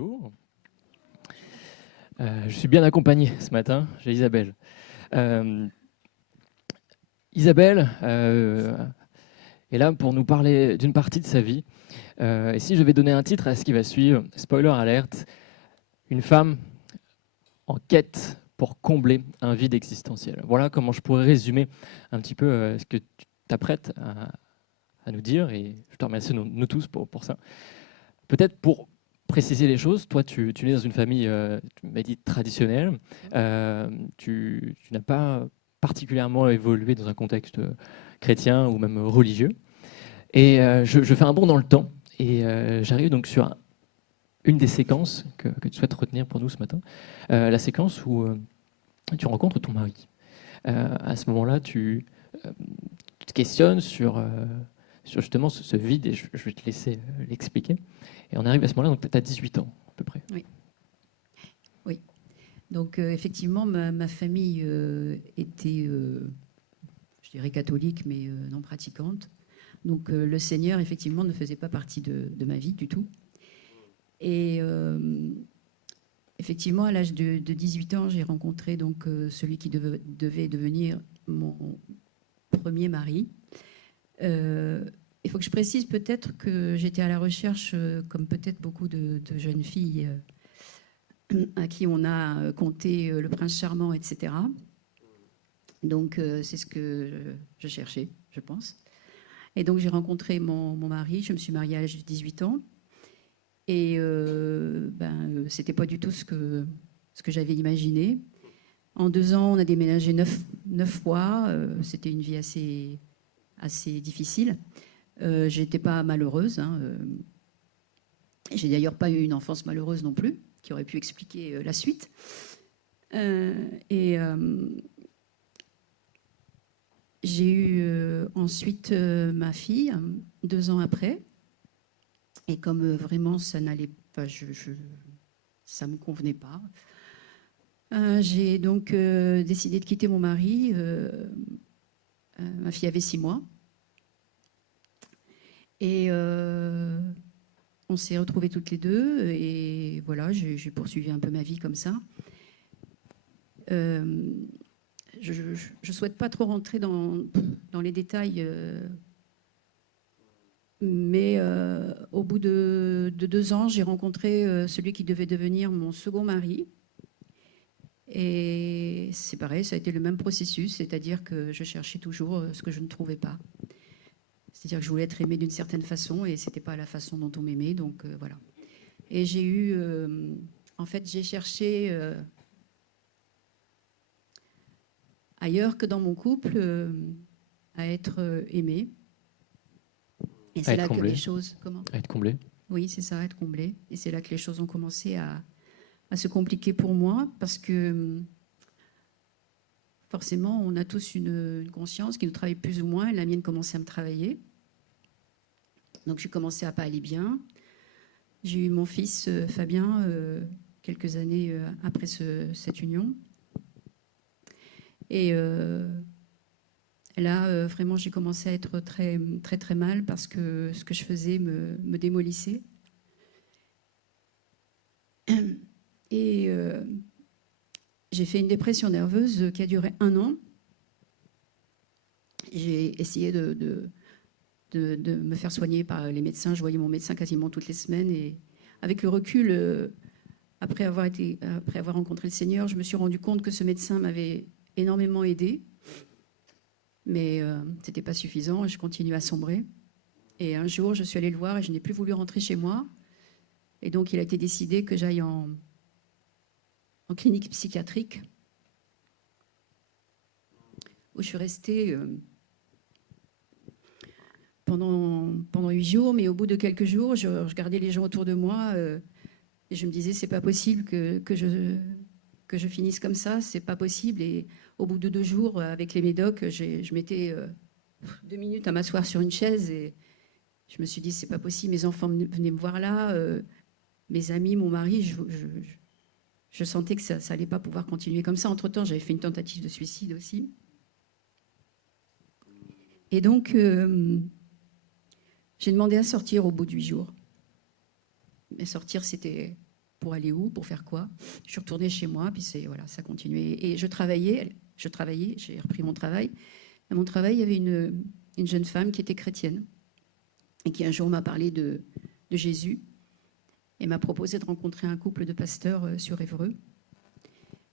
bonjour. Je suis bien accompagné ce matin, j'ai Isabelle. Isabelle est là pour nous parler d'une partie de sa vie. Et si je vais donner un titre à ce qui va suivre, spoiler alerte, une femme en quête pour combler un vide existentiel. Voilà comment je pourrais résumer un petit peu ce que tu t'apprêtes à nous dire, et je te remercie nous tous pour ça. Peut-être pour préciser les choses, toi tu nais dans une famille, tu m'as dit, traditionnelle, tu n'as pas particulièrement évolué dans un contexte chrétien ou même religieux, et je fais un bond dans le temps, et j'arrive donc sur une des séquences que tu souhaites retenir pour nous ce matin, la séquence où tu rencontres ton mari. À ce moment-là, tu te questionnes sur justement ce vide, et je vais te laisser l'expliquer. Et on arrive à ce moment-là, donc tu as 18 ans à peu près. Oui. Oui. Donc effectivement, ma famille était, je dirais catholique, mais non pratiquante. Donc le Seigneur, effectivement, ne faisait pas partie de ma vie du tout. Et effectivement, à l'âge de 18 ans, j'ai rencontré donc celui qui devait devenir mon premier mari. Il faut que je précise peut-être que j'étais à la recherche, comme peut-être beaucoup de jeunes filles à qui on a conté le prince charmant, etc. Donc c'est ce que je cherchais, je pense. Et donc j'ai rencontré mon mari, je me suis mariée à l'âge de 18 ans. Et c'était pas du tout ce que j'avais imaginé. En 2 ans, on a déménagé 9 fois. C'était une vie assez difficile. J'étais pas malheureuse. Hein. J'ai d'ailleurs pas eu une enfance malheureuse non plus, qui aurait pu expliquer la suite. J'ai eu ensuite ma fille 2 ans après. Et comme vraiment ça n'allait pas, ça me convenait pas. J'ai donc décidé de quitter mon mari. Ma fille avait 6 mois. Et on s'est retrouvés toutes les deux. Et voilà, j'ai poursuivi un peu ma vie comme ça. Je ne souhaite pas trop rentrer dans les détails, mais au bout de 2 ans, j'ai rencontré celui qui devait devenir mon second mari. Et c'est pareil, ça a été le même processus, c'est-à-dire que je cherchais toujours ce que je ne trouvais pas. C'est-à-dire que je voulais être aimée d'une certaine façon et ce n'était pas la façon dont on m'aimait, donc voilà. Et j'ai eu, en fait, j'ai cherché ailleurs que dans mon couple à être aimée. Et c'est là que les choses... Comment ? À être comblé. Oui, c'est ça, être comblée. Et c'est là que les choses ont commencé à se compliquer pour moi, parce que forcément, on a tous une conscience qui nous travaille plus ou moins. La mienne commençait à me travailler. Donc j'ai commencé à pas aller bien. J'ai eu mon fils Fabien quelques années après cette union. Et là, vraiment, j'ai commencé à être très, très, très mal parce que ce que je faisais me démolissait. Et j'ai fait une dépression nerveuse qui a duré 1 an. J'ai essayé de me faire soigner par les médecins. Je voyais mon médecin quasiment toutes les semaines. Et avec le recul, après avoir rencontré le Seigneur, je me suis rendu compte que ce médecin m'avait énormément aidée. Mais ce n'était pas suffisant et je continue à sombrer. Et un jour, je suis allée le voir et je n'ai plus voulu rentrer chez moi. Et donc, il a été décidé que j'aille en clinique psychiatrique, où je suis restée pendant 8 jours. Mais au bout de quelques jours, je regardais les gens autour de moi et je me disais, c'est pas possible que je finisse comme ça, c'est pas possible. Et au bout de 2 jours, avec les médocs, je mettais 2 minutes à m'asseoir sur une chaise et je me suis dit, c'est pas possible, mes enfants venaient me voir là, mes amis, mon mari, je sentais que ça allait pas pouvoir continuer comme ça. Entre-temps, j'avais fait une tentative de suicide aussi. Et donc, j'ai demandé à sortir au bout de 8 jours. Mais sortir, c'était Pour aller où? Pour faire quoi? Je suis retournée chez moi, puis voilà, ça continuait. Et je travaillais, j'ai repris mon travail. À mon travail, il y avait une jeune femme qui était chrétienne et qui un jour m'a parlé de Jésus et m'a proposé de rencontrer un couple de pasteurs sur Évreux.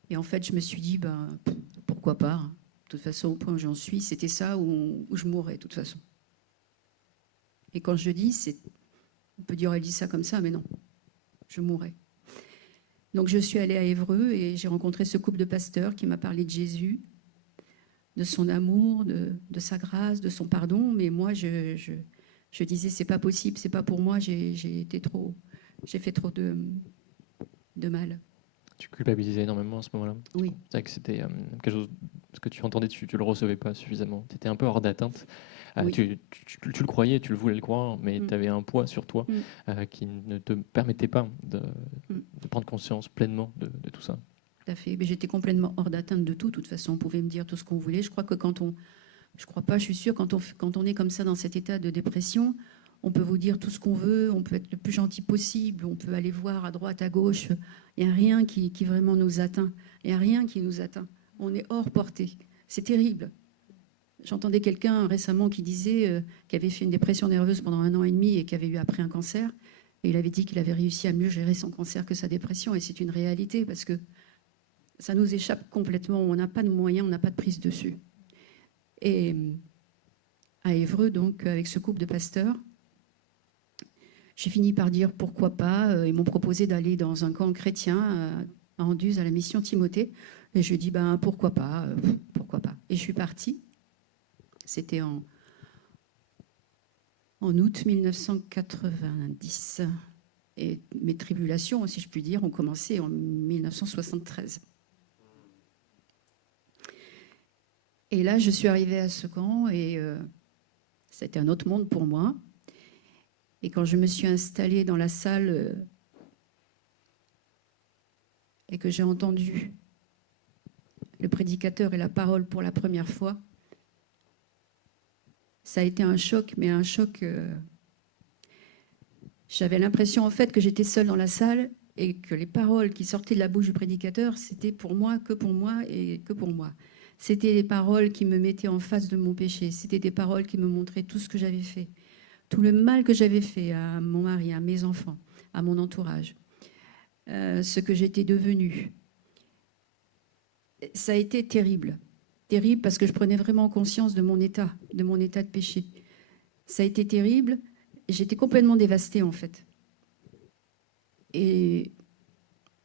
Et en fait, je me suis dit, pourquoi pas, hein. De toute façon, au point où j'en suis, c'était ça où je mourrais, de toute façon. Et quand je dis, on peut dire, elle dit ça comme ça, mais non, je mourrais. Donc je suis allée à Évreux et j'ai rencontré ce couple de pasteurs qui m'a parlé de Jésus, de son amour, de sa grâce, de son pardon. Mais moi, je disais, c'est pas possible, c'est pas pour moi, j'ai fait trop de mal. Tu culpabilisais énormément à ce moment-là. Oui. C'est vrai que c'était quelque chose, ce que tu entendais, tu le recevais pas suffisamment. Tu étais un peu hors d'atteinte. Oui. Tu le croyais, tu le voulais le croire, mais tu avais un poids sur toi qui ne te permettait pas de prendre conscience pleinement de tout ça. Tout à fait. Mais j'étais complètement hors d'atteinte de tout. De toute façon, on pouvait me dire tout ce qu'on voulait. Je crois que je suis sûre, quand on est comme ça dans cet état de dépression, on peut vous dire tout ce qu'on veut, on peut être le plus gentil possible, on peut aller voir à droite, à gauche. Il n'y a rien qui vraiment nous atteint. Il n'y a rien qui nous atteint. On est hors portée. C'est terrible. J'entendais quelqu'un récemment qui disait qu'il avait fait une dépression nerveuse pendant 1 an et demi et qui avait eu après un cancer. Et il avait dit qu'il avait réussi à mieux gérer son cancer que sa dépression. Et c'est une réalité parce que ça nous échappe complètement. On n'a pas de moyens, on n'a pas de prise dessus. Et à Évreux, donc, avec ce couple de pasteurs, j'ai fini par dire pourquoi pas. Ils m'ont proposé d'aller dans un camp chrétien à Anduze, à la mission Timothée. Et je dis, pourquoi pas, pourquoi pas. Et je suis partie. C'était en août 1990. Et mes tribulations, si je puis dire, ont commencé en 1973. Et là, je suis arrivée à ce camp et c'était un autre monde pour moi. Et quand je me suis installée dans la salle et que j'ai entendu le prédicateur et la parole pour la première fois, ça a été un choc, mais un choc... J'avais l'impression en fait que j'étais seule dans la salle et que les paroles qui sortaient de la bouche du prédicateur, c'était pour moi et que pour moi. C'était des paroles qui me mettaient en face de mon péché. C'était des paroles qui me montraient tout ce que j'avais fait, tout le mal que j'avais fait à mon mari, à mes enfants, à mon entourage, ce que j'étais devenue. Ça a été terrible. Terrible parce que je prenais vraiment conscience de mon état de péché. Ça a été terrible. J'étais complètement dévastée, en fait. Et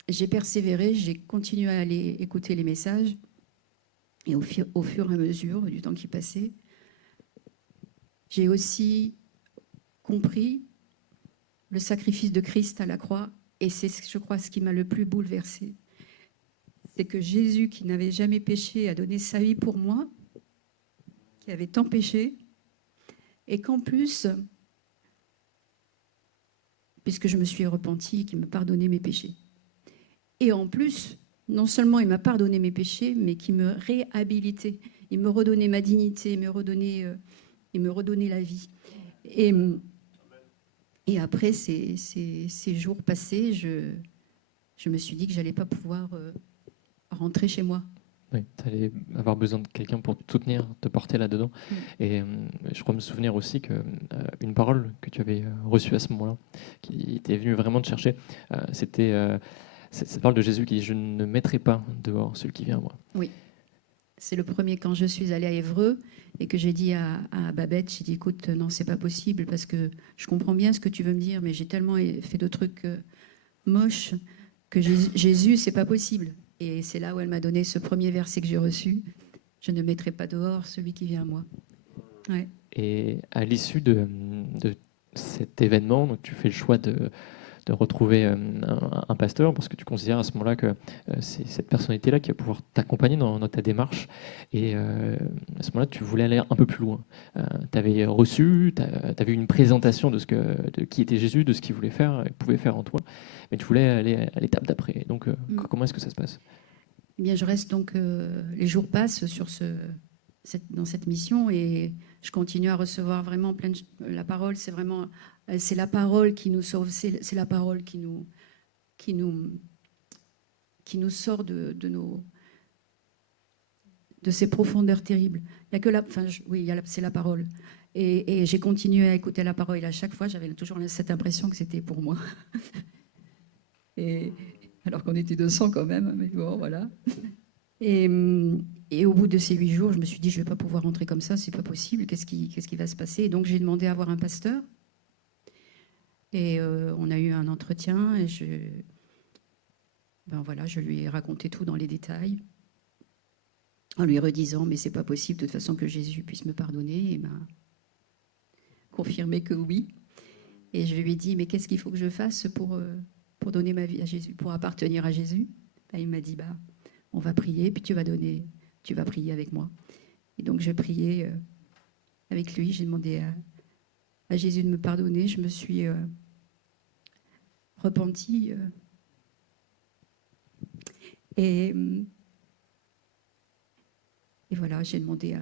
j'ai persévéré, j'ai continué à aller écouter les messages. Et au fur et à mesure du temps qui passait, j'ai aussi compris le sacrifice de Christ à la croix. Et c'est, je crois, ce qui m'a le plus bouleversée. C'est que Jésus, qui n'avait jamais péché, a donné sa vie pour moi, qui avait tant péché, et qu'en plus, puisque je me suis repentie, qu'il me pardonnait mes péchés. Et en plus, non seulement il m'a pardonné mes péchés, mais qu'il me réhabilitait. Il me redonnait ma dignité, il me redonnait la vie. Et après ces jours passés, je me suis dit que je n'allais pas pouvoir rentrer chez moi. Oui, tu allais avoir besoin de quelqu'un pour te soutenir, te porter là-dedans. Et je crois me souvenir aussi qu'une parole que tu avais reçue à ce moment-là, qui était venue vraiment te chercher, c'était cette parole de Jésus qui dit « Je ne mettrai pas dehors celui qui vient à moi ». Oui, c'est le premier quand je suis allée à Évreux et que j'ai dit à Babette, j'ai dit « Écoute, non, c'est pas possible parce que je comprends bien ce que tu veux me dire, mais j'ai tellement fait de trucs moches que Jésus, c'est pas possible ». Et c'est là où elle m'a donné ce premier verset que j'ai reçu. Je ne mettrai pas dehors celui qui vient à moi. Ouais. Et à l'issue de cet événement, donc tu fais le choix de retrouver un pasteur parce que tu considères à ce moment-là que c'est cette personnalité-là qui va pouvoir t'accompagner dans ta démarche. Et à ce moment-là, tu voulais aller un peu plus loin. Tu avais reçu, tu avais une présentation de qui était Jésus, de ce qu'il voulait faire, il pouvait faire en toi, mais tu voulais aller à l'étape d'après. Donc, comment est-ce que ça se passe ? Eh bien, je reste donc, les jours passent dans cette mission et je continue à recevoir vraiment la parole. C'est la parole qui nous sauve, c'est la parole qui qui nous sort de ces profondeurs terribles. Il y a que c'est la parole. Et j'ai continué à écouter la parole. Et à chaque fois, j'avais toujours cette impression que c'était pour moi. Et alors qu'on était 200 quand même, mais bon, voilà. Et au bout de ces 8 jours, je me suis dit, je ne vais pas pouvoir rentrer comme ça, c'est pas possible, qu'est-ce qui va se passer? Et donc j'ai demandé à voir un pasteur. Et on a eu un entretien, et je lui ai raconté tout dans les détails, en lui redisant, mais c'est pas possible de toute façon que Jésus puisse me pardonner. Et il m'a confirmé que oui. Et je lui ai dit, mais qu'est-ce qu'il faut que je fasse pour donner ma vie à Jésus, pour appartenir à Jésus? Il m'a dit, on va prier, puis tu vas prier avec moi. Et donc je priais avec lui, j'ai demandé à Jésus de me pardonner, je me suis repentie. Et voilà, j'ai demandé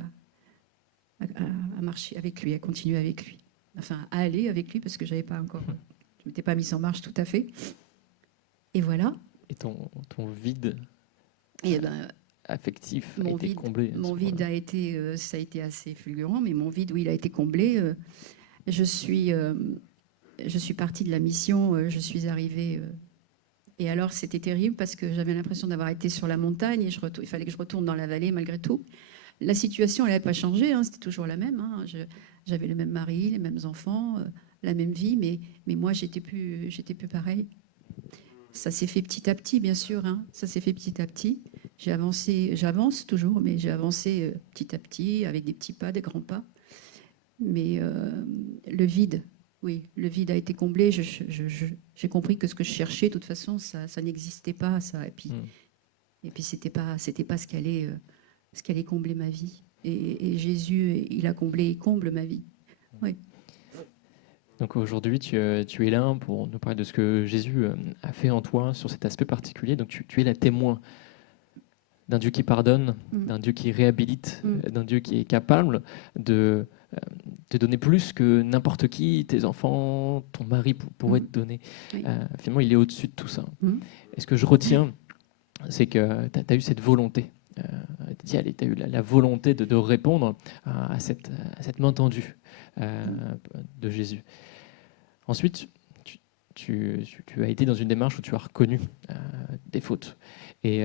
à marcher avec lui, à continuer avec lui. Enfin, à aller avec lui, parce que je ne m'étais pas mise en marche tout à fait. Et voilà. Et ton vide affectif a été comblé. Mon vide ça a été assez fulgurant, mais mon vide, oui, il a été comblé. Je suis partie de la mission, je suis arrivée. Et alors, c'était terrible parce que j'avais l'impression d'avoir été sur la montagne et il fallait que je retourne dans la vallée malgré tout. La situation, elle n'avait pas changé, c'était toujours la même. J'avais le même mari, les mêmes enfants, la même vie, mais moi, j'étais plus pareil. Ça s'est fait petit à petit, bien sûr. Ça s'est fait petit à petit. J'avance toujours, mais j'ai avancé petit à petit, avec des petits pas, des grands pas. Mais le vide a été comblé. J'ai compris que ce que je cherchais, de toute façon, ça n'existait pas. Ça. Et puis c'était pas ce qui allait combler ma vie. Et Jésus, il comble ma vie. Oui. Donc aujourd'hui, tu es là pour nous parler de ce que Jésus a fait en toi sur cet aspect particulier. Donc tu es la témoin d'un Dieu qui pardonne, d'un Dieu qui réhabilite, d'un Dieu qui est capable de te donner plus que n'importe qui, tes enfants, ton mari pourraient te donner. Oui. Finalement, il est au-dessus de tout ça. Et ce que je retiens, c'est que tu as eu cette volonté. Tu as eu la volonté de répondre à cette main tendue de Jésus. Ensuite, tu as été dans une démarche où tu as reconnu des fautes. Et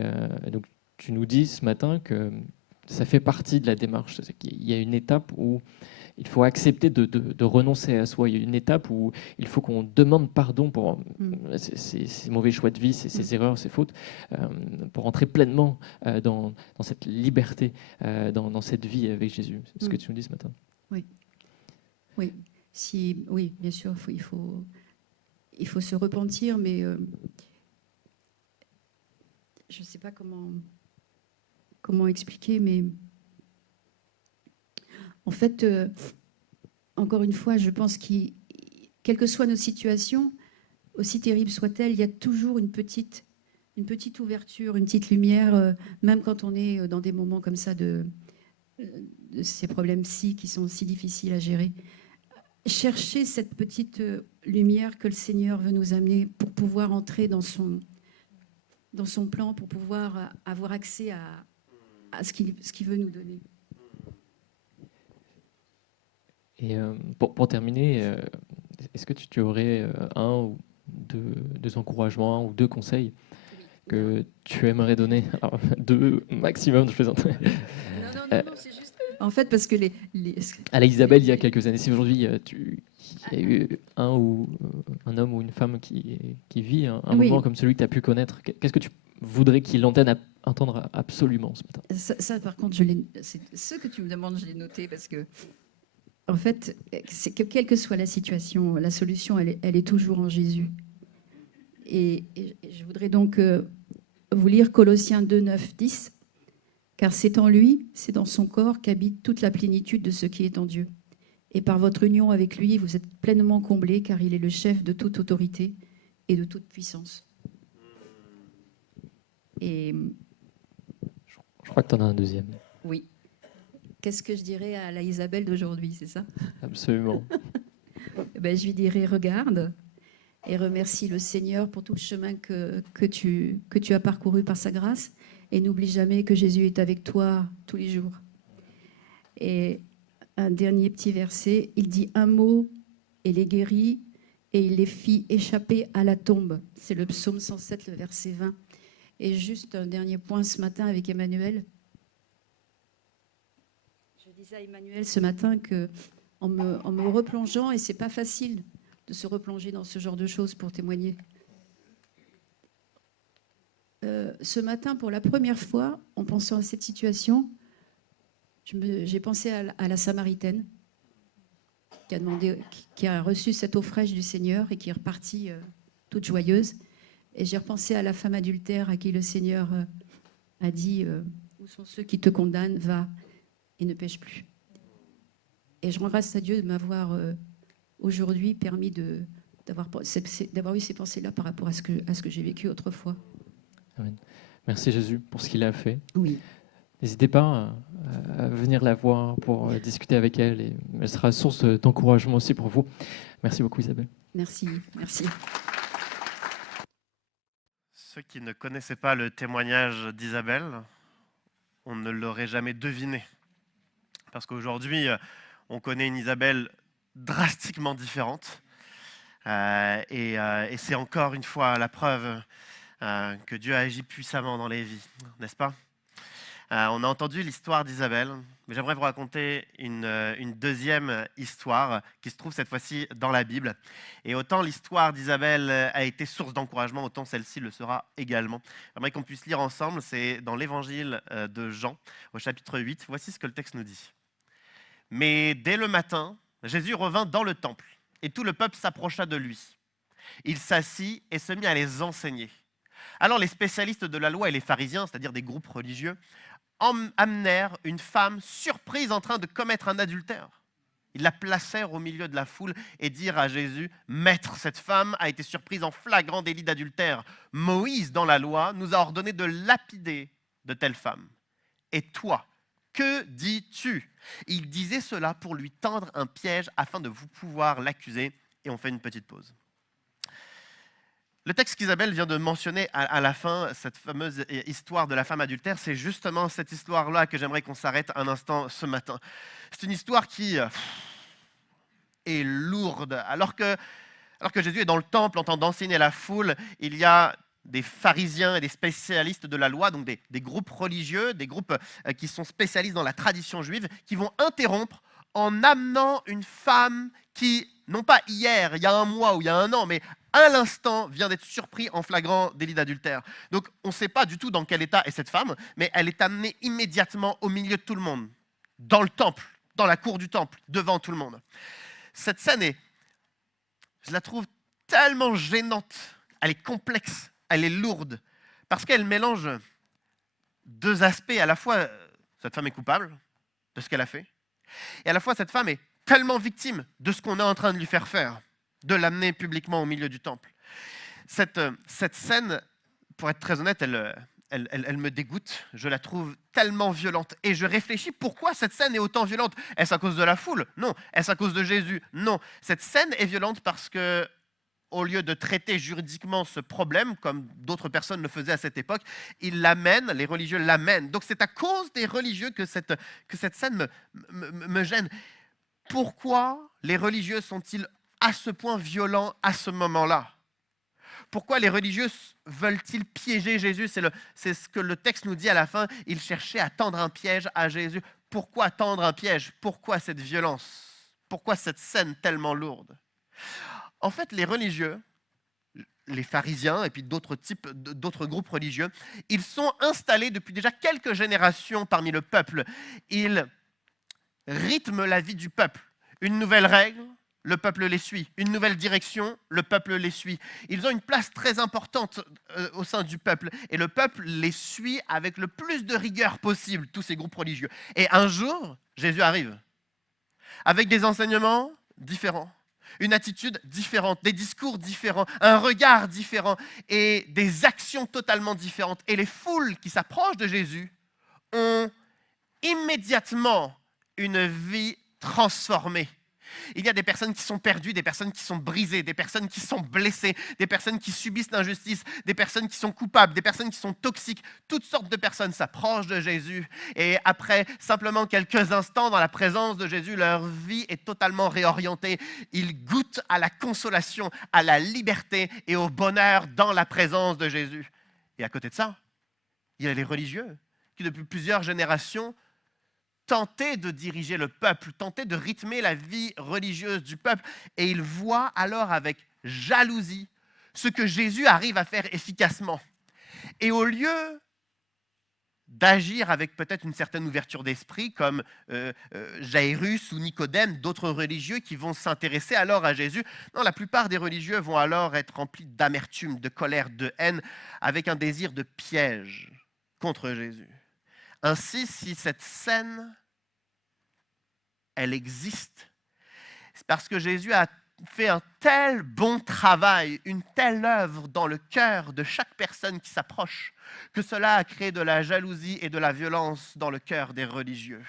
donc, tu nous dis ce matin que ça fait partie de la démarche. Il y a une étape où il faut accepter de renoncer à soi. Il y a une étape où il faut qu'on demande pardon pour ces mauvais choix de vie, ces erreurs, ces fautes, pour entrer pleinement dans cette liberté, dans cette vie avec Jésus. C'est ce que tu nous dis ce matin. Oui. Oui. Oui, bien sûr, il faut se repentir, mais je ne sais pas comment expliquer, mais en fait, encore une fois, je pense quelles que soient nos situations, aussi terribles soient-elles, il y a toujours une petite ouverture, une petite lumière, même quand on est dans des moments comme ça de ces problèmes-ci qui sont si difficiles à gérer. Chercher cette petite lumière que le Seigneur veut nous amener pour pouvoir entrer dans son plan, pour pouvoir avoir accès à ce qu'il veut nous donner. Et pour terminer, est-ce que tu aurais un ou deux encouragements, un ou deux conseils que tu aimerais donner? Alors, 2 maximum, je plaisante. Non, c'est juste... En fait, parce que à la Isabelle, il y a quelques années, si aujourd'hui il y a eu un homme ou une femme qui vit un moment comme celui que tu as pu connaître, qu'est-ce que tu voudrais qu'il entendre absolument ce matin? Ça, par contre, c'est ce que tu me demandes, je l'ai noté, parce que, en fait, c'est que quelle que soit la situation, la solution, elle est toujours en Jésus. Et je voudrais donc vous lire Colossiens 2, 9, 10. Car c'est en lui, c'est dans son corps qu'habite toute la plénitude de ce qui est en Dieu. Et par votre union avec lui, vous êtes pleinement comblés, car il est le chef de toute autorité et de toute puissance. Et je crois que tu en as un deuxième. Oui. Qu'est-ce que je dirais à la Isabelle d'aujourd'hui, c'est ça? Absolument. Je lui dirais, regarde, et remercie le Seigneur pour tout le chemin que tu as parcouru par sa grâce. Et n'oublie jamais que Jésus est avec toi tous les jours. Et un dernier petit verset, il dit un mot et les guérit et il les fit échapper à la tombe. C'est le psaume 107, le verset 20. Et juste un dernier point ce matin avec Emmanuel. Je disais à Emmanuel ce matin que en me replongeant, et c'est pas facile de se replonger dans ce genre de choses pour témoigner. Ce matin, pour la première fois, en pensant à cette situation, j'ai pensé à la Samaritaine qui a reçu cette eau fraîche du Seigneur et qui est repartie toute joyeuse. Et j'ai repensé à la femme adultère à qui le Seigneur a dit où sont ceux qui te condamnent, va et ne pêche plus. Et je rends grâce à Dieu de m'avoir aujourd'hui permis d'avoir eu ces pensées-là par rapport à ce que j'ai vécu autrefois. Amen. Merci Jésus pour ce qu'il a fait. Oui. N'hésitez pas à venir la voir pour discuter avec elle et elle sera source d'encouragement aussi pour vous. Merci beaucoup Isabelle. Merci, merci. Ceux qui ne connaissaient pas le témoignage d'Isabelle, on ne l'aurait jamais deviné. Parce qu'aujourd'hui, on connaît une Isabelle drastiquement différente. Et c'est encore une fois la preuve que Dieu agit puissamment dans les vies, n'est-ce pas ? On a entendu l'histoire d'Isabelle, mais j'aimerais vous raconter une deuxième histoire qui se trouve cette fois-ci dans la Bible. Et autant l'histoire d'Isabelle a été source d'encouragement, autant celle-ci le sera également. J'aimerais qu'on puisse lire ensemble, c'est dans l'évangile de Jean, au chapitre 8. Voici ce que le texte nous dit. « Mais dès le matin, Jésus revint dans le temple, et tout le peuple s'approcha de lui. Il s'assit et se mit à les enseigner. Alors les spécialistes de la loi et les pharisiens, c'est-à-dire des groupes religieux, amenèrent une femme surprise en train de commettre un adultère. Ils la placèrent au milieu de la foule et dirent à Jésus, « Maître, cette femme a été surprise en flagrant délit d'adultère. Moïse, dans la loi, nous a ordonné de lapider de telles femmes. Et toi, que dis-tu » Il disait cela pour lui tendre un piège afin de vous pouvoir l'accuser. Et on fait une petite pause. Le texte qu'Isabelle vient de mentionner à la fin, cette fameuse histoire de la femme adultère, c'est justement cette histoire-là que j'aimerais qu'on s'arrête un instant ce matin. C'est une histoire qui est lourde. Alors que Jésus est dans le temple en train d'enseigner la foule, il y a des pharisiens et des spécialistes de la loi, donc des groupes religieux, des groupes qui sont spécialistes dans la tradition juive, qui vont interrompre en amenant une femme qui, non pas hier, il y a un mois ou il y a un an, mais à l'instant, vient d'être surpris en flagrant délit d'adultère. Donc, on ne sait pas du tout dans quel état est cette femme, mais elle est amenée immédiatement au milieu de tout le monde, dans le temple, dans la cour du temple, devant tout le monde. Cette scène je la trouve tellement gênante, elle est complexe, elle est lourde, parce qu'elle mélange deux aspects. À la fois, cette femme est coupable de ce qu'elle a fait, et à la fois, cette femme est tellement victime de ce qu'on est en train de lui faire faire, de l'amener publiquement au milieu du temple. Cette scène, pour être très honnête, elle me dégoûte. Je la trouve tellement violente. Et je réfléchis, pourquoi cette scène est autant violente ? Est-ce à cause de la foule ? Non. Est-ce à cause de Jésus ? Non. Cette scène est violente parce que, au lieu de traiter juridiquement ce problème, comme d'autres personnes le faisaient à cette époque, les religieux l'amènent. Donc c'est à cause des religieux que cette scène me gêne. Pourquoi les religieux sont-ils à ce point violents à ce moment-là ? Pourquoi les religieux veulent-ils piéger Jésus ? C'est ce que le texte nous dit à la fin. Ils cherchaient à tendre un piège à Jésus. Pourquoi tendre un piège ? Pourquoi cette violence ? Pourquoi cette scène tellement lourde ? En fait, les religieux, les pharisiens et puis d'autres groupes religieux, ils sont installés depuis déjà quelques générations parmi le peuple. Ils rythment la vie du peuple. Une nouvelle règle, le peuple les suit. Une nouvelle direction, le peuple les suit. Ils ont une place très importante au sein du peuple. Et le peuple les suit avec le plus de rigueur possible, tous ces groupes religieux. Et un jour, Jésus arrive. Avec des enseignements différents, une attitude différente, des discours différents, un regard différent et des actions totalement différentes. Et les foules qui s'approchent de Jésus ont immédiatement une vie transformée. Il y a des personnes qui sont perdues, des personnes qui sont brisées, des personnes qui sont blessées, des personnes qui subissent l'injustice, des personnes qui sont coupables, des personnes qui sont toxiques. Toutes sortes de personnes s'approchent de Jésus et après simplement quelques instants dans la présence de Jésus, leur vie est totalement réorientée. Ils goûtent à la consolation, à la liberté et au bonheur dans la présence de Jésus. Et à côté de ça, il y a les religieux qui depuis plusieurs générations tenter de diriger le peuple, tenter de rythmer la vie religieuse du peuple. Et il voit alors avec jalousie ce que Jésus arrive à faire efficacement. Et au lieu d'agir avec peut-être une certaine ouverture d'esprit, comme Jairus ou Nicodème, d'autres religieux qui vont s'intéresser alors à Jésus, non, la plupart des religieux vont alors être remplis d'amertume, de colère, de haine, avec un désir de piège contre Jésus. Ainsi, si cette scène, elle existe, c'est parce que Jésus a fait un tel bon travail, une telle œuvre dans le cœur de chaque personne qui s'approche, que cela a créé de la jalousie et de la violence dans le cœur des religieux.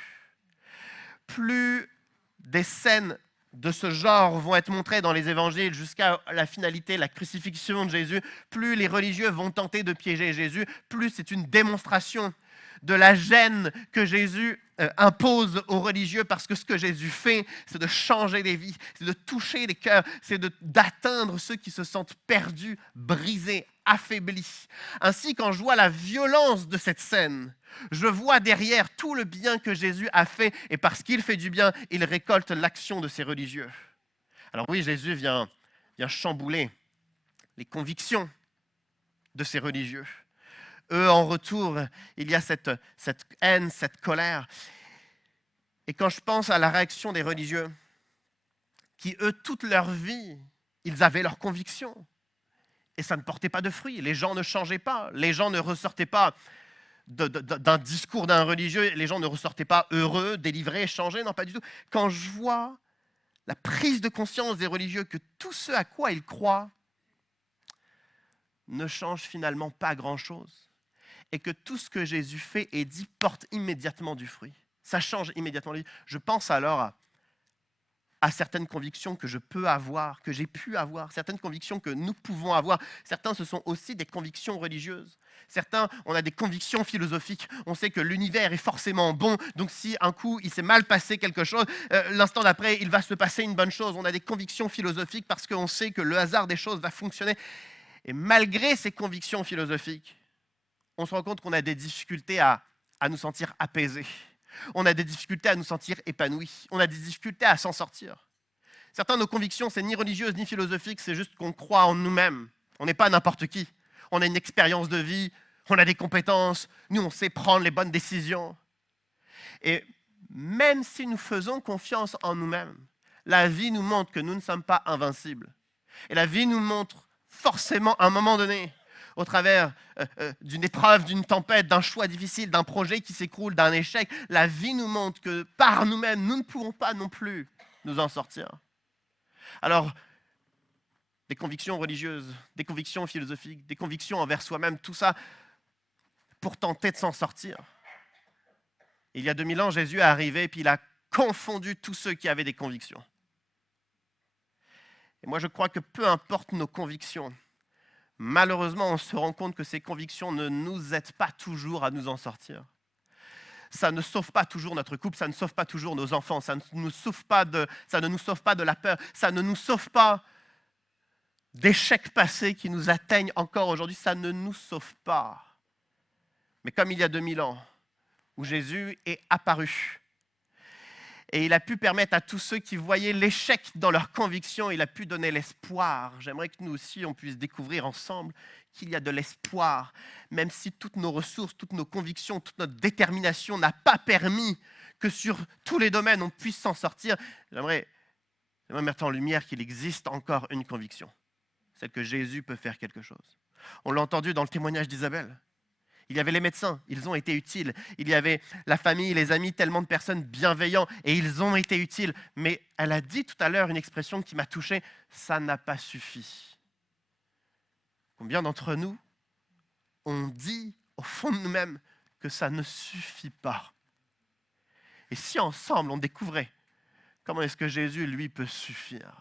Plus des scènes de ce genre vont être montrées dans les évangiles jusqu'à la finalité, la crucifixion de Jésus, plus les religieux vont tenter de piéger Jésus, plus c'est une démonstration de la gêne que Jésus impose aux religieux, parce que ce que Jésus fait, c'est de changer les vies, c'est de toucher les cœurs, c'est d'atteindre ceux qui se sentent perdus, brisés, affaiblis. Ainsi, quand je vois la violence de cette scène, je vois derrière tout le bien que Jésus a fait, et parce qu'il fait du bien, il récolte l'action de ces religieux. Alors oui, Jésus vient chambouler les convictions de ces religieux. Eux, en retour, il y a cette haine, cette colère. Et quand je pense à la réaction des religieux, qui, eux, toute leur vie, ils avaient leurs convictions. Et ça ne portait pas de fruits. Les gens ne changeaient pas. Les gens ne ressortaient pas d'un discours d'un religieux. Les gens ne ressortaient pas heureux, délivrés, changés. Non, pas du tout. Quand je vois la prise de conscience des religieux que tout ce à quoi ils croient ne change finalement pas grand-chose, et que tout ce que Jésus fait et dit porte immédiatement du fruit. Ça change immédiatement la vie. Je pense alors à certaines convictions que je peux avoir, que j'ai pu avoir, certaines convictions que nous pouvons avoir. Certains, ce sont aussi des convictions religieuses. Certains, on a des convictions philosophiques. On sait que l'univers est forcément bon, donc si un coup, il s'est mal passé quelque chose, l'instant d'après, il va se passer une bonne chose. On a des convictions philosophiques parce qu'on sait que le hasard des choses va fonctionner. Et malgré ces convictions philosophiques, on se rend compte qu'on a des difficultés à nous sentir apaisés. On a des difficultés à nous sentir épanouis. On a des difficultés à s'en sortir. Certaines de nos convictions, c'est ni religieuses ni philosophiques, c'est juste qu'on croit en nous-mêmes. On n'est pas n'importe qui. On a une expérience de vie, on a des compétences, nous, on sait prendre les bonnes décisions. Et même si nous faisons confiance en nous-mêmes, la vie nous montre que nous ne sommes pas invincibles. Et la vie nous montre forcément, à un moment donné, au travers d'une épreuve, d'une tempête, d'un choix difficile, d'un projet qui s'écroule, d'un échec, la vie nous montre que par nous-mêmes, nous ne pouvons pas non plus nous en sortir. Alors, des convictions religieuses, des convictions philosophiques, des convictions envers soi-même, tout ça pour tenter de s'en sortir. Il y a 2000 ans, Jésus est arrivé et puis il a confondu tous ceux qui avaient des convictions. Et moi, je crois que peu importe nos convictions, malheureusement, on se rend compte que ces convictions ne nous aident pas toujours à nous en sortir. Ça ne sauve pas toujours notre couple, ça ne sauve pas toujours nos enfants, ça ne nous sauve pas de la peur, ça ne nous sauve pas d'échecs passés qui nous atteignent encore aujourd'hui, ça ne nous sauve pas. Mais comme il y a 2000 ans, où Jésus est apparu, et il a pu permettre à tous ceux qui voyaient l'échec dans leurs convictions, il a pu donner l'espoir. J'aimerais que nous aussi, on puisse découvrir ensemble qu'il y a de l'espoir, même si toutes nos ressources, toutes nos convictions, toute notre détermination n'a pas permis que sur tous les domaines, on puisse s'en sortir. J'aimerais mettre en lumière qu'il existe encore une conviction, celle que Jésus peut faire quelque chose. On l'a entendu dans le témoignage d'Isabelle. Il y avait les médecins, ils ont été utiles. Il y avait la famille, les amis, tellement de personnes bienveillantes et ils ont été utiles. Mais elle a dit tout à l'heure une expression qui m'a touché, ça n'a pas suffi. Combien d'entre nous, on dit au fond de nous-mêmes que ça ne suffit pas? Et si ensemble on découvrait comment est-ce que Jésus, lui, peut suffire?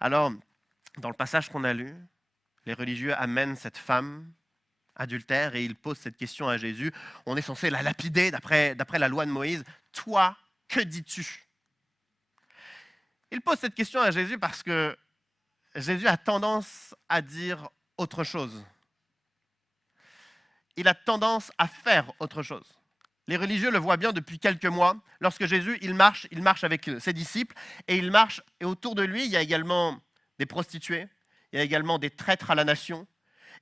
Alors, dans le passage qu'on a lu, les religieux amènent cette femme adultère et ils posent cette question à Jésus. On est censé la lapider d'après la loi de Moïse. Toi, que dis-tu? Ils posent cette question à Jésus parce que Jésus a tendance à dire autre chose. Il a tendance à faire autre chose. Les religieux le voient bien depuis quelques mois. Lorsque Jésus, il marche avec ses disciples et il marche, et autour de lui, il y a également des prostituées, il y a également des traîtres à la nation,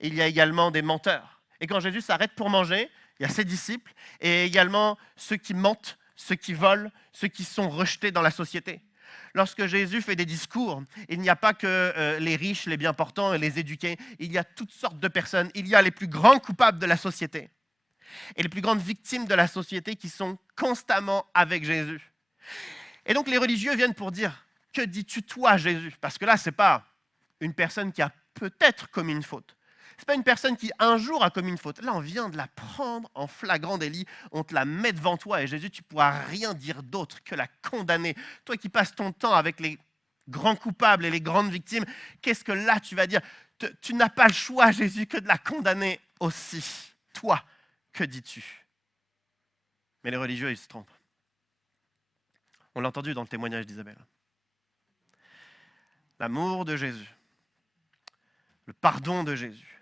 et il y a également des menteurs. Et quand Jésus s'arrête pour manger, il y a ses disciples et également ceux qui mentent, ceux qui volent, ceux qui sont rejetés dans la société. Lorsque Jésus fait des discours, il n'y a pas que les riches, les bien portants et les éduqués. Il y a toutes sortes de personnes. Il y a les plus grands coupables de la société et les plus grandes victimes de la société qui sont constamment avec Jésus. Et donc les religieux viennent pour dire, que dis-tu toi Jésus? Parce que là, ce n'est pas une personne qui a peut-être commis une faute. Ce n'est pas une personne qui un jour a commis une faute. Là, on vient de la prendre en flagrant délit, on te la met devant toi et Jésus, tu ne pourras rien dire d'autre que la condamner. Toi qui passes ton temps avec les grands coupables et les grandes victimes, qu'est-ce que là tu vas dire? Tu n'as pas le choix, Jésus, que de la condamner aussi. Toi, que dis-tu? Mais les religieux, ils se trompent. On l'a entendu dans le témoignage d'Isabelle. L'amour de Jésus, le pardon de Jésus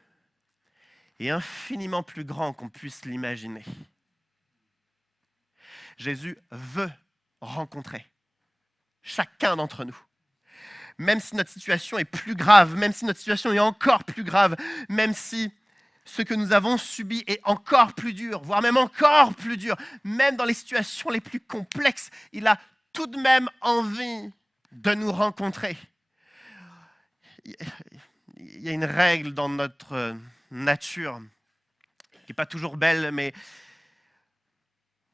est infiniment plus grand qu'on puisse l'imaginer. Jésus veut rencontrer chacun d'entre nous. Même si notre situation est plus grave, même si notre situation est encore plus grave, même si ce que nous avons subi est encore plus dur, voire même encore plus dur, même dans les situations les plus complexes, il a tout de même envie de nous rencontrer. Il y a une règle dans notre nature qui n'est pas toujours belle, mais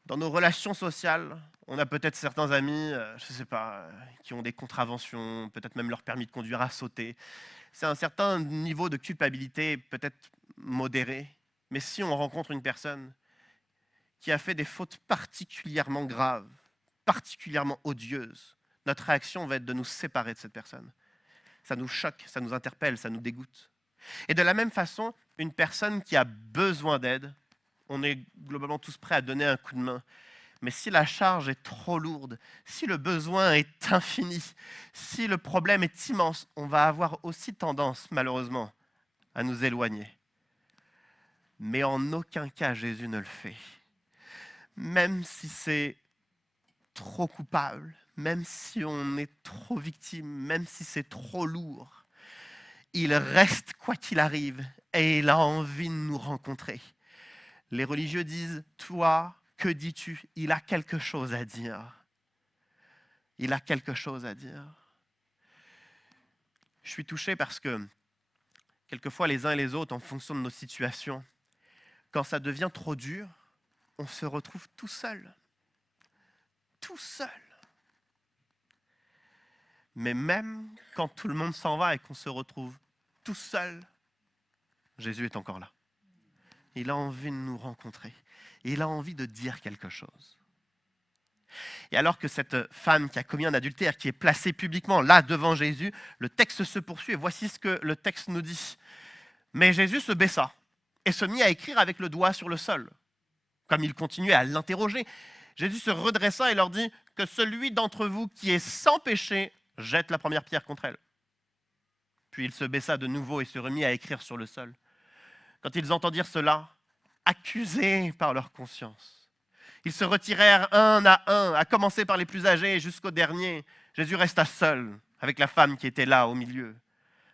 dans nos relations sociales, on a peut-être certains amis, je ne sais pas, qui ont des contraventions, peut-être même leur permis de conduire a sauté. C'est un certain niveau de culpabilité, peut-être modéré, mais si on rencontre une personne qui a fait des fautes particulièrement graves, particulièrement odieuses, notre réaction va être de nous séparer de cette personne. Ça nous choque, ça nous interpelle, ça nous dégoûte. Et de la même façon, une personne qui a besoin d'aide, on est globalement tous prêts à donner un coup de main. Mais si la charge est trop lourde, si le besoin est infini, si le problème est immense, on va avoir aussi tendance, malheureusement, à nous éloigner. Mais en aucun cas, Jésus ne le fait. Même si c'est trop coupable, même si on est trop victime, même si c'est trop lourd, il reste quoi qu'il arrive et il a envie de nous rencontrer. Les religieux disent, toi, que dis-tu? Il a quelque chose à dire. Il a quelque chose à dire. Je suis touché parce que quelquefois les uns et les autres, en fonction de nos situations, quand ça devient trop dur, on se retrouve tout seul. Tout seul. Mais même quand tout le monde s'en va et qu'on se retrouve tout seul, Jésus est encore là. Il a envie de nous rencontrer. Il a envie de dire quelque chose. Et alors que cette femme qui a commis un adultère, qui est placée publiquement là devant Jésus, le texte se poursuit et voici ce que le texte nous dit. Mais Jésus se baissa et se mit à écrire avec le doigt sur le sol. Comme il continuait à l'interroger, Jésus se redressa et leur dit que celui d'entre vous qui est sans péché jette la première pierre contre elle. Puis il se baissa de nouveau et se remit à écrire sur le sol. Quand ils entendirent cela, accusés par leur conscience, ils se retirèrent un, à commencer par les plus âgés jusqu'au dernier. Jésus resta seul avec la femme qui était là au milieu.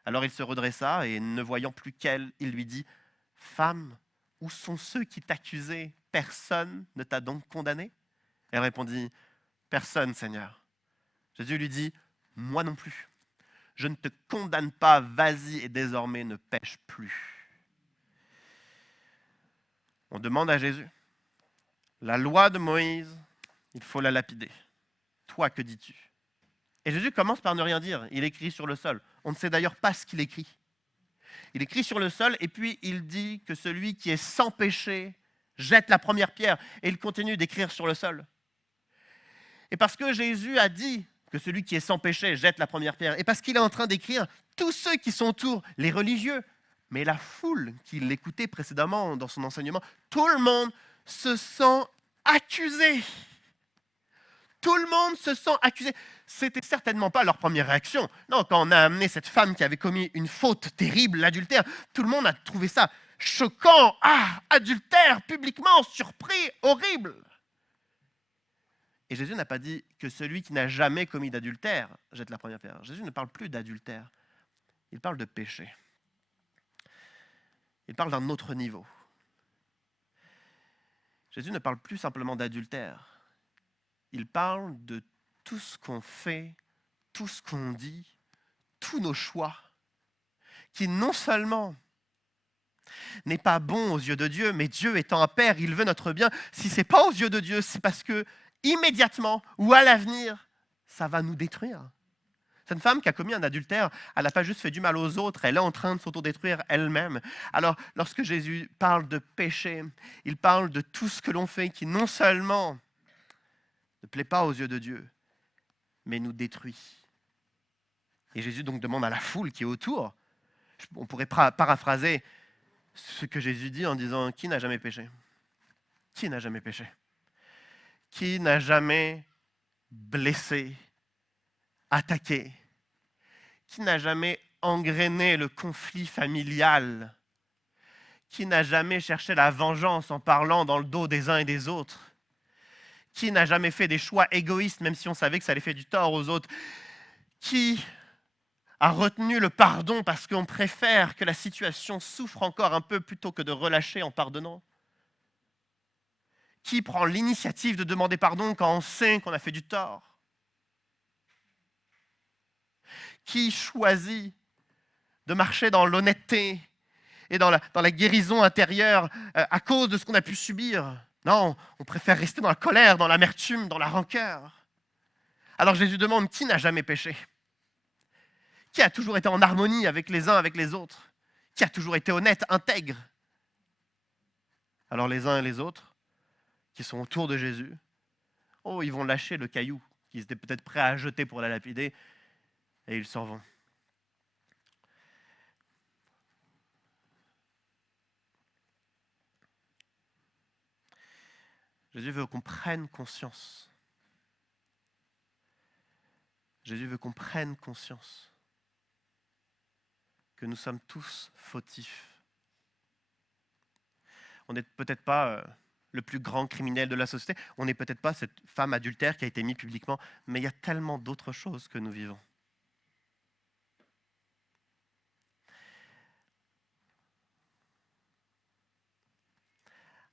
Alors il se redressa et ne voyant plus qu'elle, il lui dit « Femme, où sont ceux qui t'accusaient? Personne ne t'a donc condamné ?» Elle répondit « Personne, Seigneur. » Jésus lui dit « Moi non plus. Je ne te condamne pas, vas-y et désormais ne pêche plus. » On demande à Jésus, la loi de Moïse, il faut la lapider. Toi, que dis-tu? Et Jésus commence par ne rien dire. Il écrit sur le sol. On ne sait d'ailleurs pas ce qu'il écrit. Il écrit sur le sol et puis il dit que celui qui est sans péché jette la première pierre. Et il continue d'écrire sur le sol. Et parce que Jésus a dit que celui qui est sans péché jette la première pierre, et parce qu'il est en train d'écrire tous ceux qui sont autour, les religieux, mais la foule qui l'écoutait précédemment dans son enseignement, tout le monde se sent accusé. Tout le monde se sent accusé. C'était certainement pas leur première réaction. Non, quand on a amené cette femme qui avait commis une faute terrible, l'adultère, tout le monde a trouvé ça choquant. Ah, adultère, publiquement, surpris, horrible. Et Jésus n'a pas dit que celui qui n'a jamais commis d'adultère jette la première pierre. Jésus ne parle plus d'adultère. Il parle de péché. Il parle d'un autre niveau. Jésus ne parle plus simplement d'adultère. Il parle de tout ce qu'on fait, tout ce qu'on dit, tous nos choix, qui non seulement n'est pas bon aux yeux de Dieu, mais Dieu étant un Père, il veut notre bien. Si ce n'est pas aux yeux de Dieu, c'est parce que immédiatement ou à l'avenir, ça va nous détruire. Cette femme qui a commis un adultère, elle n'a pas juste fait du mal aux autres, elle est en train de s'autodétruire elle-même. Alors, lorsque Jésus parle de péché, il parle de tout ce que l'on fait qui non seulement ne plaît pas aux yeux de Dieu, mais nous détruit. Et Jésus donc demande à la foule qui est autour, on pourrait paraphraser ce que Jésus dit en disant « Qui n'a jamais péché ? Qui n'a jamais péché ? Qui n'a jamais blessé, attaqué ? Qui n'a jamais engrainé le conflit familial ? Qui n'a jamais cherché la vengeance en parlant dans le dos des uns et des autres ? Qui n'a jamais fait des choix égoïstes même si on savait que ça allait faire du tort aux autres ? Qui a retenu le pardon parce qu'on préfère que la situation souffre encore un peu plutôt que de relâcher en pardonnant ? Qui prend l'initiative de demander pardon quand on sait qu'on a fait du tort ? Qui choisit de marcher dans l'honnêteté et dans la guérison intérieure à cause de ce qu'on a pu subir ? Non, on préfère rester dans la colère, dans l'amertume, dans la rancœur. Alors Jésus demande qui n'a jamais péché ? Qui a toujours été en harmonie avec les uns, avec les autres ? Qui a toujours été honnête, intègre ? Alors les uns et les autres, qui sont autour de Jésus, oh, ils vont lâcher le caillou qu'ils étaient peut-être prêts à jeter pour la lapider, et ils s'en vont. Jésus veut qu'on prenne conscience. Jésus veut qu'on prenne conscience que nous sommes tous fautifs. On n'est peut-être pas le plus grand criminel de la société, on n'est peut-être pas cette femme adultère qui a été mise publiquement, mais il y a tellement d'autres choses que nous vivons.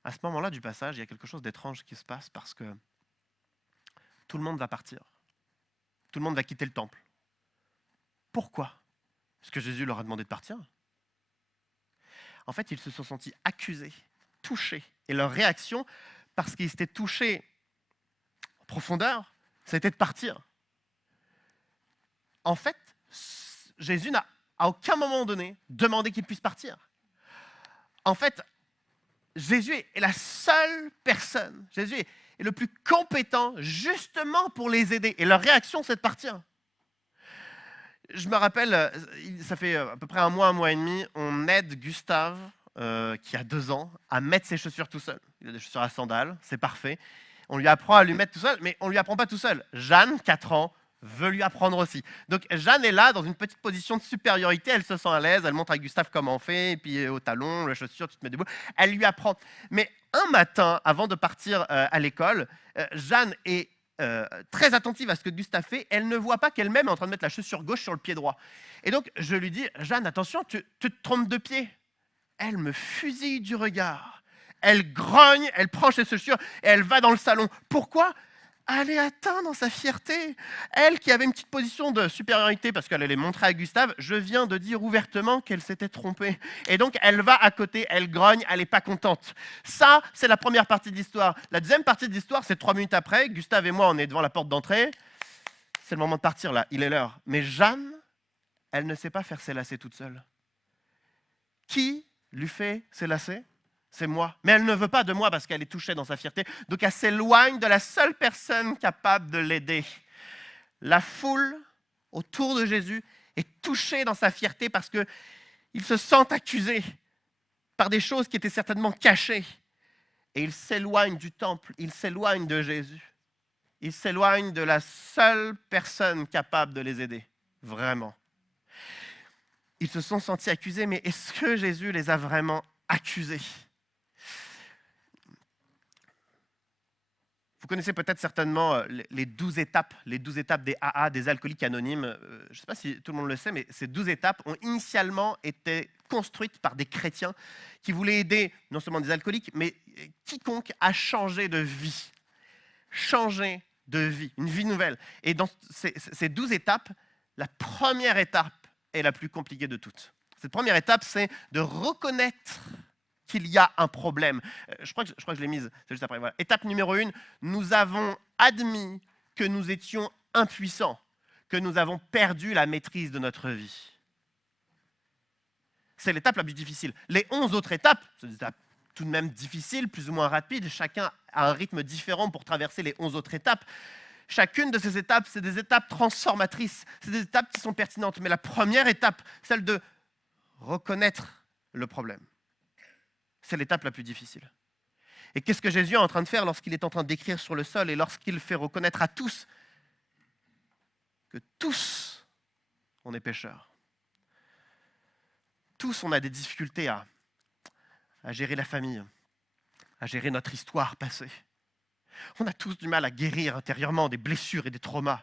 À ce moment-là du passage, il y a quelque chose d'étrange qui se passe parce que tout le monde va partir. Tout le monde va quitter le temple. Pourquoi ? Parce que Jésus leur a demandé de partir. En fait, ils se sont sentis accusés, touchés. Et leur réaction, parce qu'ils s'étaient touchés en profondeur, c'était de partir. En fait, Jésus n'a à aucun moment donné demandé qu'ils puissent partir. En fait, Jésus est la seule personne, Jésus est le plus compétent justement pour les aider. Et leur réaction, c'est de partir. Je me rappelle, ça fait à peu près un mois et demi, on aide Gustave, qui a 2 ans, à mettre ses chaussures tout seul. Il a des chaussures à sandales, c'est parfait. On lui apprend à lui mettre tout seul, mais on ne lui apprend pas tout seul. Jeanne, 4 ans, veut lui apprendre aussi. Donc Jeanne est là dans une petite position de supériorité, elle se sent à l'aise, elle montre à Gustave comment on fait, et puis au talon, la chaussure, tu te mets debout. Elle lui apprend. Mais un matin, avant de partir à l'école, Jeanne est très attentive à ce que Gustave fait, elle ne voit pas qu'elle-même est en train de mettre la chaussure gauche sur le pied droit. Et donc je lui dis, Jeanne, attention, tu te trompes de pied. Elle me fusille du regard. Elle grogne, elle prend ses chaussures et elle va dans le salon. Pourquoi ? Elle est atteinte dans sa fierté. Elle qui avait une petite position de supériorité parce qu'elle allait montrer à Gustave, je viens de dire ouvertement qu'elle s'était trompée. Et donc elle va à côté, elle grogne, elle n'est pas contente. Ça, c'est la première partie de l'histoire. La deuxième partie de l'histoire, c'est 3 minutes après. Gustave et moi, on est devant la porte d'entrée. C'est le moment de partir là, il est l'heure. Mais Jeanne, elle ne sait pas faire ses lacets toute seule. Qui lui fait ses lacets ? c'est moi. Mais elle ne veut pas de moi parce qu'elle est touchée dans sa fierté. Donc elle s'éloigne de la seule personne capable de l'aider. La foule autour de Jésus est touchée dans sa fierté parce qu'ils se sentent accusés par des choses qui étaient certainement cachées. Et ils s'éloignent du temple, ils s'éloignent de Jésus. Ils s'éloignent de la seule personne capable de les aider, vraiment. Ils se sont sentis accusés, mais est-ce que Jésus les a vraiment accusés? Vous connaissez peut-être certainement les 12 étapes des AA, des alcooliques anonymes. Je ne sais pas si tout le monde le sait, mais ces 12 étapes ont initialement été construites par des chrétiens qui voulaient aider non seulement des alcooliques, mais quiconque à changer de vie. Changer de vie, une vie nouvelle. Et dans ces 12 étapes, la première étape est la plus compliquée de toutes. Cette première étape, c'est de reconnaître qu'il y a un problème. Je crois que je l'ai mise, c'est juste après. Voilà. Étape numéro 1, nous avons admis que nous étions impuissants, que nous avons perdu la maîtrise de notre vie. C'est l'étape la plus difficile. Les 11 autres étapes, c'est des étapes tout de même difficiles, plus ou moins rapides, chacun a un rythme différent pour traverser les 11 autres étapes. Chacune de ces étapes, c'est des étapes transformatrices, c'est des étapes qui sont pertinentes. Mais la première étape, celle de reconnaître le problème, c'est l'étape la plus difficile. Et qu'est-ce que Jésus est en train de faire lorsqu'il est en train d'écrire sur le sol et lorsqu'il fait reconnaître à tous que tous, on est pécheurs. Tous, on a des difficultés à gérer la famille, à gérer notre histoire passée. On a tous du mal à guérir intérieurement des blessures et des traumas.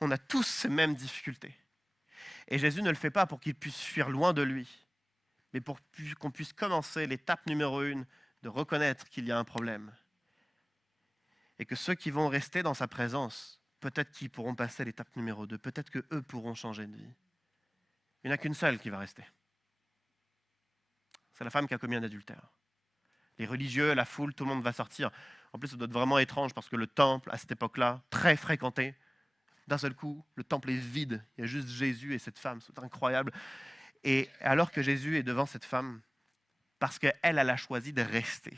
On a tous ces mêmes difficultés. Et Jésus ne le fait pas pour qu'il puisse fuir loin de lui, mais pour qu'on puisse commencer l'étape numéro 1 de reconnaître qu'il y a un problème. Et que ceux qui vont rester dans sa présence, peut-être qu'ils pourront passer l'étape numéro 2, peut-être qu'eux pourront changer de vie. Il n'y en a qu'une seule qui va rester. C'est la femme qui a commis un adultère. Les religieux, la foule, tout le monde va sortir. En plus, ça doit être vraiment étrange parce que le temple, à cette époque-là, très fréquenté, d'un seul coup, le temple est vide. Il y a juste Jésus et cette femme. C'est incroyable. Et alors que Jésus est devant cette femme, parce qu'elle, elle a choisi de rester,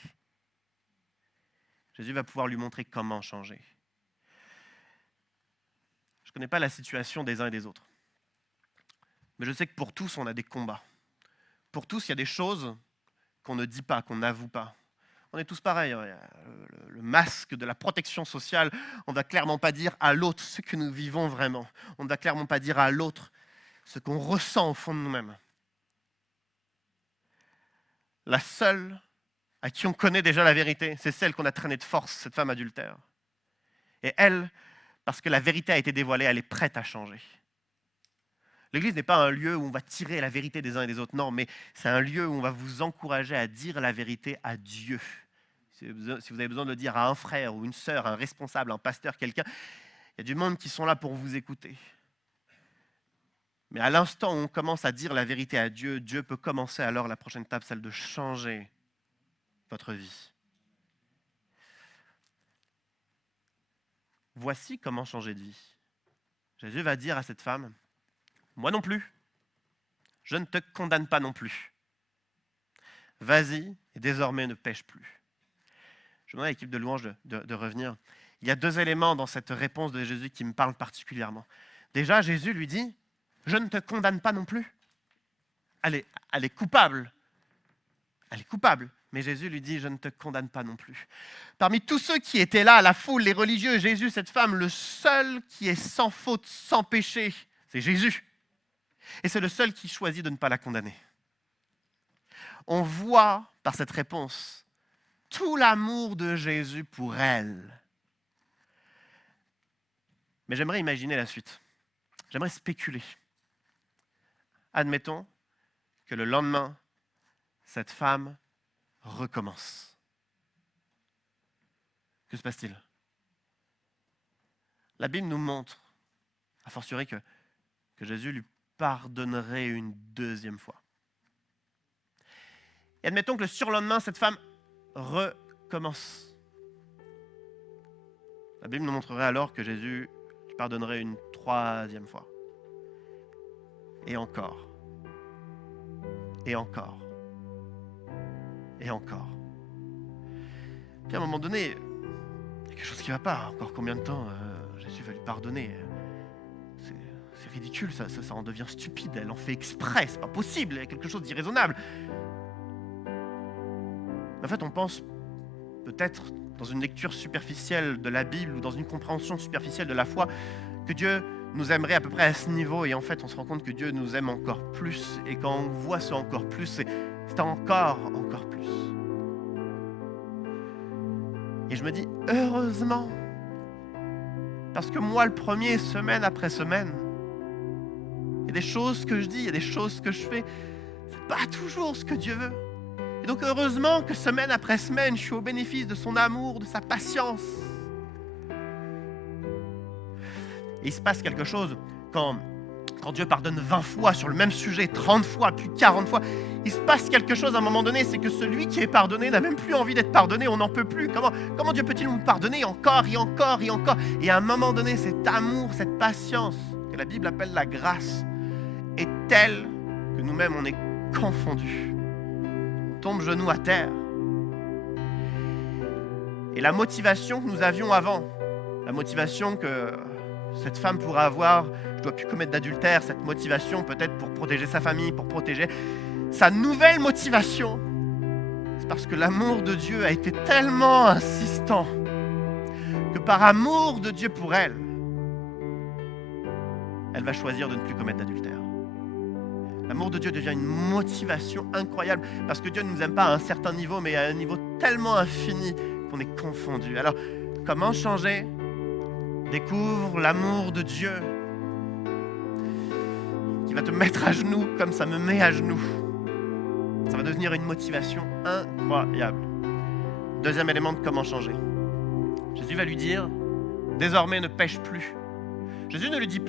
Jésus va pouvoir lui montrer comment changer. Je ne connais pas la situation des uns et des autres. Mais je sais que pour tous, on a des combats. Pour tous, il y a des choses qu'on ne dit pas, qu'on n'avoue pas. On est tous pareils. Le masque de la protection sociale, on ne va clairement pas dire à l'autre ce que nous vivons vraiment. On ne va clairement pas dire à l'autre ce qu'on ressent au fond de nous-mêmes. La seule à qui on connaît déjà la vérité, c'est celle qu'on a traînée de force, cette femme adultère. Et elle, parce que la vérité a été dévoilée, elle est prête à changer. L'Église n'est pas un lieu où on va tirer la vérité des uns et des autres, non, mais c'est un lieu où on va vous encourager à dire la vérité à Dieu. Si vous avez besoin de le dire à un frère ou une sœur, un responsable, un pasteur, quelqu'un, il y a du monde qui sont là pour vous écouter. Mais à l'instant où on commence à dire la vérité à Dieu, Dieu peut commencer alors la prochaine étape, celle de changer votre vie. Voici comment changer de vie. Jésus va dire à cette femme, moi non plus, je ne te condamne pas non plus. Vas-y et désormais ne pêche plus. Je demande à l'équipe de louange de revenir. Il y a 2 éléments dans cette réponse de Jésus qui me parlent particulièrement. Déjà, Jésus lui dit, je ne te condamne pas non plus. Elle est coupable. Elle est coupable. Mais Jésus lui dit, je ne te condamne pas non plus. Parmi tous ceux qui étaient là, la foule, les religieux, Jésus, cette femme, le seul qui est sans faute, sans péché, c'est Jésus. Et c'est le seul qui choisit de ne pas la condamner. On voit par cette réponse tout l'amour de Jésus pour elle. Mais j'aimerais imaginer la suite. J'aimerais spéculer. Admettons que le lendemain, cette femme recommence. Que se passe-t-il? La Bible nous montre, a fortiori, que Jésus lui pardonnerait une 2e fois. Et admettons que le surlendemain, cette femme recommence. La Bible nous montrerait alors que Jésus lui pardonnerait une 3e fois. Et encore. Et encore. et encore. Puis à un moment donné, il y a quelque chose qui ne va pas. Encore combien de temps Jésus va lui pardonner? C'est ridicule, ça en devient stupide. Elle en fait exprès, c'est pas possible, il y a quelque chose d'irraisonnable. En fait, on pense peut-être dans une lecture superficielle de la Bible ou dans une compréhension superficielle de la foi que Dieu nous aimerait à peu près à ce niveau, et en fait on se rend compte que Dieu nous aime encore plus, et quand on voit ce encore plus, c'est encore plus. Et je me dis heureusement, parce que moi le premier, semaine après semaine, il y a des choses que je dis, il y a des choses que je fais, c'est pas toujours ce que Dieu veut. Et donc heureusement que semaine après semaine, je suis au bénéfice de son amour, de sa patience. Et il se passe quelque chose quand Dieu pardonne 20 fois sur le même sujet, 30 fois, puis 40 fois. Il se passe quelque chose à un moment donné, c'est que celui qui est pardonné n'a même plus envie d'être pardonné, on n'en peut plus. Comment Dieu peut-il nous pardonner encore et encore et encore? Et à un moment donné, cet amour, cette patience, que la Bible appelle la grâce, est telle que nous-mêmes on est confondus. On tombe genoux à terre. Et la motivation que nous avions avant, la motivation que cette femme pourra avoir, je ne dois plus commettre d'adultère, cette motivation peut-être pour protéger sa famille, pour protéger sa nouvelle motivation, c'est parce que l'amour de Dieu a été tellement insistant que par amour de Dieu pour elle, elle va choisir de ne plus commettre d'adultère. L'amour de Dieu devient une motivation incroyable parce que Dieu ne nous aime pas à un certain niveau, mais à un niveau tellement infini qu'on est confondu. Alors, comment changer? Découvre l'amour de Dieu qui va te mettre à genoux comme ça me met à genoux. Ça va devenir une motivation incroyable. Deuxième élément de comment changer. Jésus va lui dire, désormais ne pêche plus. Jésus ne lui dit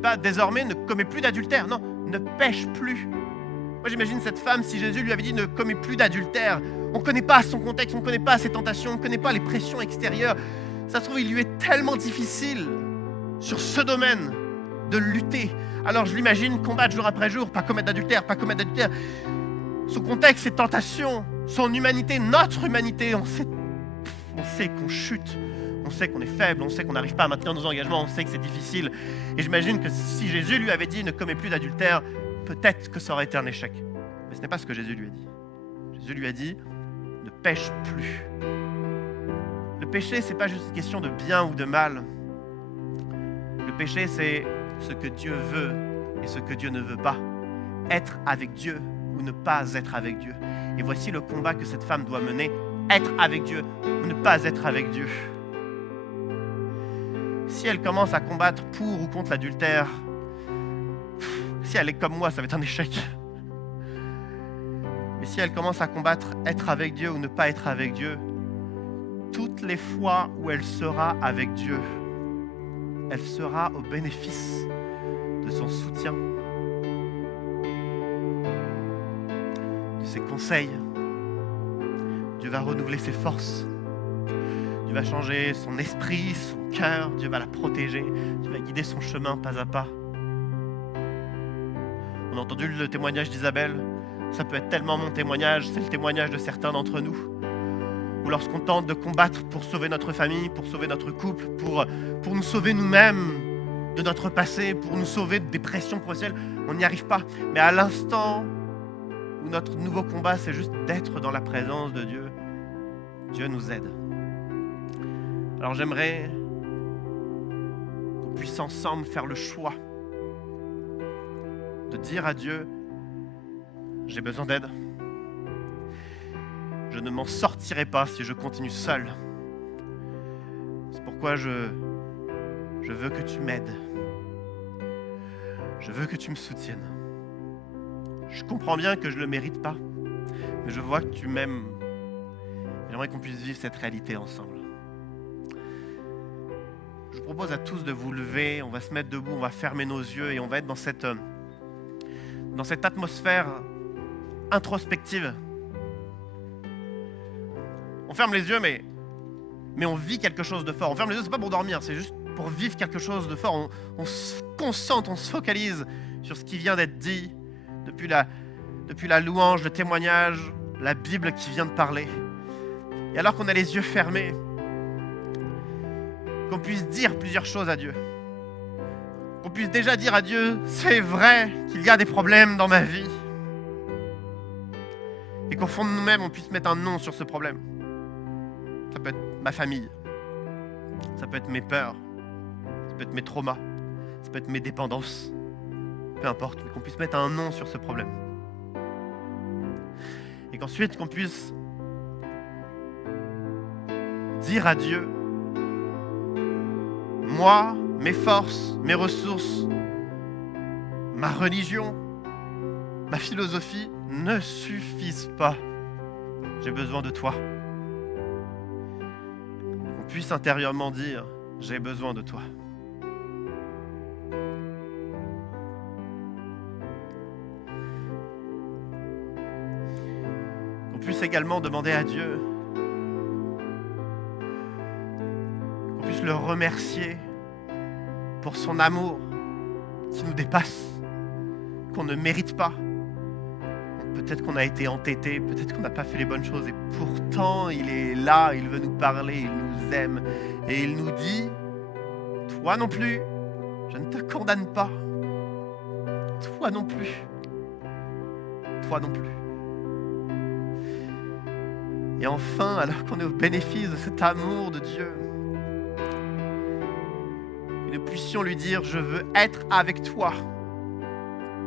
pas, désormais ne commets plus d'adultère. Non, ne pêche plus. Moi j'imagine cette femme, si Jésus lui avait dit ne commets plus d'adultère, on ne connaît pas son contexte, on ne connaît pas ses tentations, on ne connaît pas les pressions extérieures. Ça se trouve, il lui est tellement difficile sur ce domaine de lutter. Alors je l'imagine combattre jour après jour, pas commettre d'adultère, pas commettre d'adultère. Son contexte, ses tentations, son humanité, notre humanité, on sait qu'on chute, on sait qu'on est faible, on sait qu'on n'arrive pas à maintenir nos engagements, on sait que c'est difficile. Et j'imagine que si Jésus lui avait dit ne commets plus d'adultère, peut-être que ça aurait été un échec. Mais ce n'est pas ce que Jésus lui a dit. Jésus lui a dit ne pêche plus. Le péché, ce n'est pas juste une question de bien ou de mal. Le péché, c'est ce que Dieu veut et ce que Dieu ne veut pas. Être avec Dieu ou ne pas être avec Dieu. Et voici le combat que cette femme doit mener. Être avec Dieu ou ne pas être avec Dieu. Si elle commence à combattre pour ou contre l'adultère, si elle est comme moi, ça va être un échec. Mais si elle commence à combattre être avec Dieu ou ne pas être avec Dieu, toutes les fois où elle sera avec Dieu, elle sera au bénéfice de son soutien, de ses conseils. Dieu va renouveler ses forces. Dieu va changer son esprit, son cœur. Dieu va la protéger. Dieu va guider son chemin pas à pas. On a entendu le témoignage d'Isabelle. Ça peut être tellement mon témoignage, c'est le témoignage de certains d'entre nous. Ou lorsqu'on tente de combattre pour sauver notre famille, pour sauver notre couple, pour nous sauver nous-mêmes de notre passé, pour nous sauver des pressions professionnelles, on n'y arrive pas. Mais à l'instant où notre nouveau combat, c'est juste d'être dans la présence de Dieu, Dieu nous aide. Alors j'aimerais qu'on puisse ensemble faire le choix de dire à Dieu, j'ai besoin d'aide. Je ne m'en sortirai pas si je continue seul. C'est pourquoi je veux que tu m'aides. Je veux que tu me soutiennes. Je comprends bien que je ne le mérite pas, mais je vois que tu m'aimes. J'aimerais qu'on puisse vivre cette réalité ensemble. Je vous propose à tous de vous lever, on va se mettre debout, on va fermer nos yeux et on va être dans cette atmosphère introspective. On ferme les yeux, mais on vit quelque chose de fort. On ferme les yeux, c'est pas pour dormir, c'est juste pour vivre quelque chose de fort. On se concentre, on se focalise sur ce qui vient d'être dit depuis la louange, le témoignage. la Bible qui vient de parler. Et alors qu'on a les yeux fermés, qu'on puisse dire plusieurs choses à Dieu. Qu'on puisse déjà dire à Dieu, c'est vrai qu'il y a des problèmes dans ma vie. Et qu'au fond de nous-mêmes, on puisse mettre un nom sur ce problème. Ça peut être ma famille, ça peut être mes peurs, ça peut être mes traumas, ça peut être mes dépendances, peu importe, mais qu'on puisse mettre un nom sur ce problème. Et qu'ensuite, qu'on puisse dire à Dieu, moi, mes forces, mes ressources, ma religion, ma philosophie ne suffisent pas. J'ai besoin de toi. Qu'on puisse intérieurement dire, j'ai besoin de toi. Qu'on puisse également demander à Dieu, qu'on puisse le remercier pour son amour qui nous dépasse, qu'on ne mérite pas. Peut-être qu'on a été entêté, peut-être qu'on n'a pas fait les bonnes choses et pourtant il est là, il veut nous parler, il nous aime et il nous dit, toi non plus, je ne te condamne pas. Toi non plus. Toi non plus. Et enfin, alors qu'on est au bénéfice de cet amour de Dieu, que nous puissions lui dire, je veux être avec toi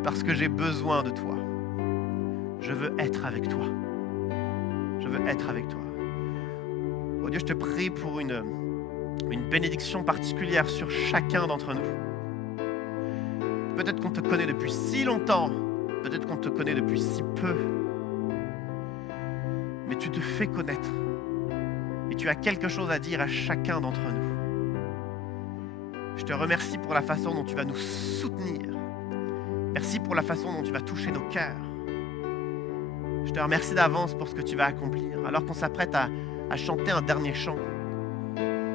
parce que j'ai besoin de toi. Je veux être avec toi. Je veux être avec toi. Oh Dieu, je te prie pour une bénédiction particulière sur chacun d'entre nous. Peut-être qu'on te connaît depuis si longtemps, peut-être qu'on te connaît depuis si peu, mais tu te fais connaître et tu as quelque chose à dire à chacun d'entre nous. Je te remercie pour la façon dont tu vas nous soutenir. Merci pour la façon dont tu vas toucher nos cœurs. Je te remercie d'avance pour ce que tu vas accomplir, alors qu'on s'apprête à chanter un dernier chant.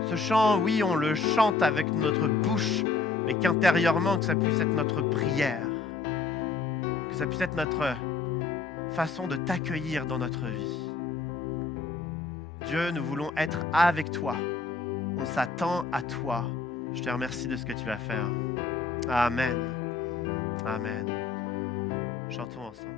Ce chant, oui, on le chante avec notre bouche, mais qu'intérieurement, que ça puisse être notre prière, que ça puisse être notre façon de t'accueillir dans notre vie. Dieu, nous voulons être avec toi. On s'attend à toi. Je te remercie de ce que tu vas faire. Amen. Amen. Chantons ensemble.